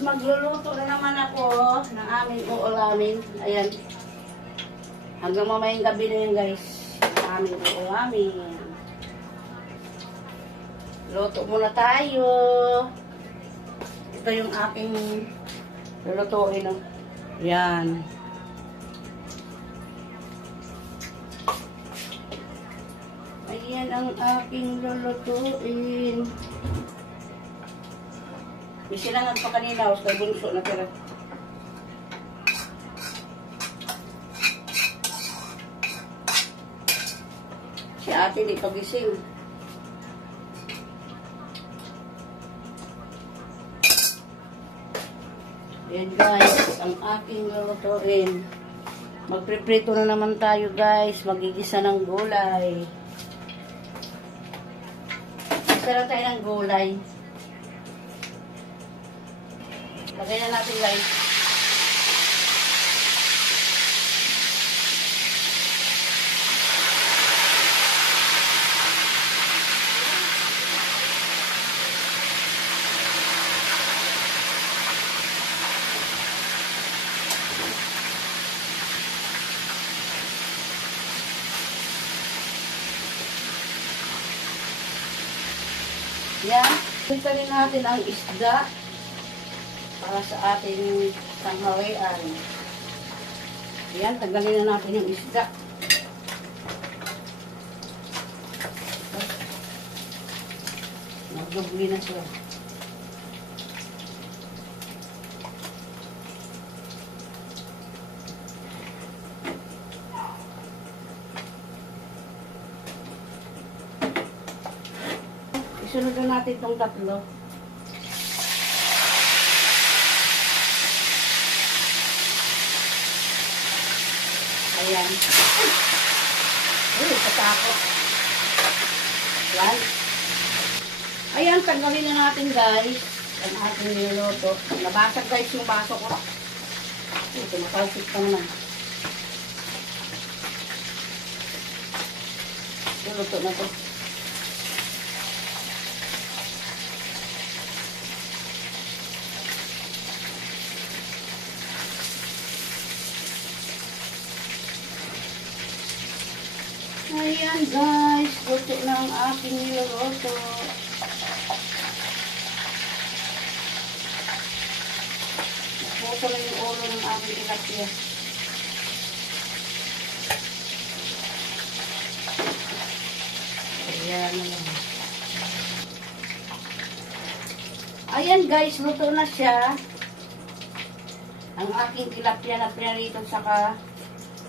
magluluto na naman ako ng aming uulamin. Ayan. Hanggang mamayang gabi na yan guys. Aming uulamin. Luto muna tayo. Ito yung aking lulutuin. Oh. Ayan. Ayan ang aking lulutuin. Isilangan pa kanina, o sa bunso na tira. Si ate di pagising. Ayan guys, ang aking lulutuin. Magpriprito na naman tayo guys. Magigisa ng gulay. Gisa na tayo ng gulay. Lagay na natin guys. Yan. Pintalin natin ang isda para sa ating tanghalian. Yan. Tagalin na natin yung isda. Nagdubli na siya. Isunod na natin itong tatlo. Ayan. Uy, katakot. Yan. Ayan, tanggalin na natin guys. Ang ating niluluto. Nabasag guys yung baso ko. Ito, nakalsik pa naman. Niluluto na ito. Ayan guys, luto na ang aking niluluto. Puto na yung ulo ng aking tilapia. Ayan na lang. Ayan guys, luto na siya. Ang aking tilapia na pinarito, saka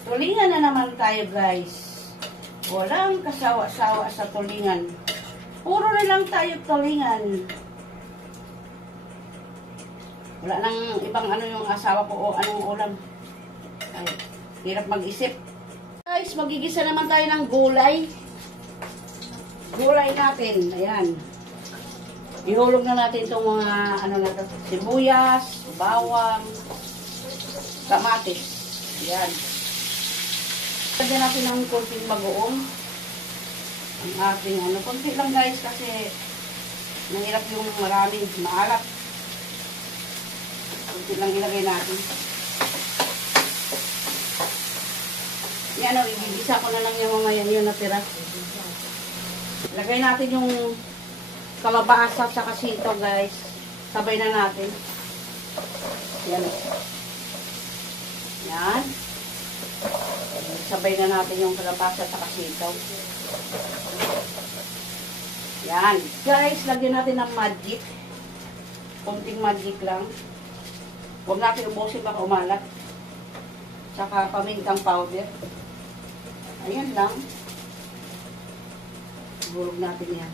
tulingan na naman tayo guys. Walang kasawa-sawa sa tulingan. Puro na lang tayo tulingan. Wala nang ibang ano yung asawa ko o anong ulam. Ay, hirap mag-isip. Guys, magigisa naman tayo ng gulay. Gulay natin. Ayan. Ihulog na natin itong mga ano na ito. Sibuyas, bawang, kamatis. Ayan. Lagyan natin ng konting bagoong. Ang ating ano. Konti lang guys kasi mahirap yung maraming maalat. Konti lang ilagay natin. Yan o, igigisa ko na lang yung mamaya yun natira. Lagay natin yung kalabasa sa kasito guys. Sabay na natin. Yan o. Yan. Sabay na natin yung kalabasa at sitaw. Yan. Guys, lagyan natin ng magic. Kunting magic lang. Huwag natin ubusin baka umalat. Saka pamintang powder. Ayan lang. Bulog natin yan.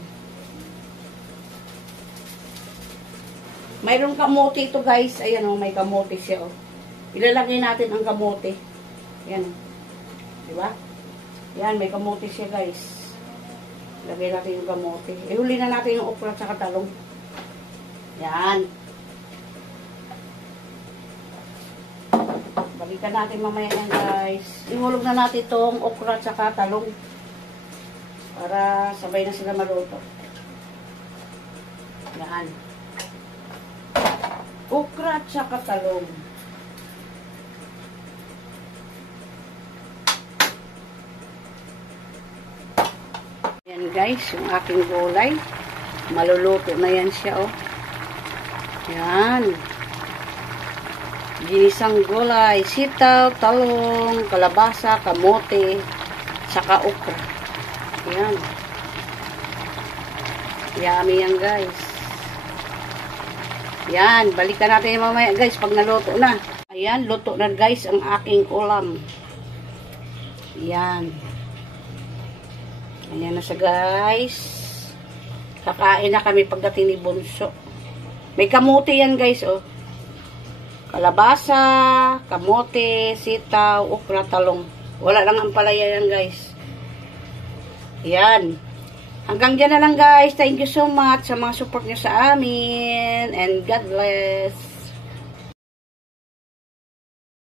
Mayroong kamote ito guys. Ayan o, may kamote siya o. Ilalagay natin ang kamote. Ayan o. Diba? Yan, may kamote siya guys. Lagay natin yung kamote. Ihuli na natin yung okra at talong. Yan. Balikan natin mamaya yan guys. Ihulog na natin itong okra at talong. Para sabay na sila maluto. Yan. okra at saka talong. Yan guys, yung aking gulay. Maluluto na yan siya, oh. Yan. Ginisang gulay, sitaw, talong, kalabasa, kamote, saka okra. Yan. Yummy yan guys. Yan, balikan natin yung mamaya guys pag naluto na. Ayan, luto na guys ang aking ulam. Yan. Ayan na siya guys. Kakain na kami pagdating ni Bunso. May kamote yan guys, oh. Kalabasa, kamote, sitaw, okra, talong. Wala lang ang palaya yan guys. Yan. Hanggang dyan na lang guys. Thank you so much sa mga support nyo sa amin. And God bless.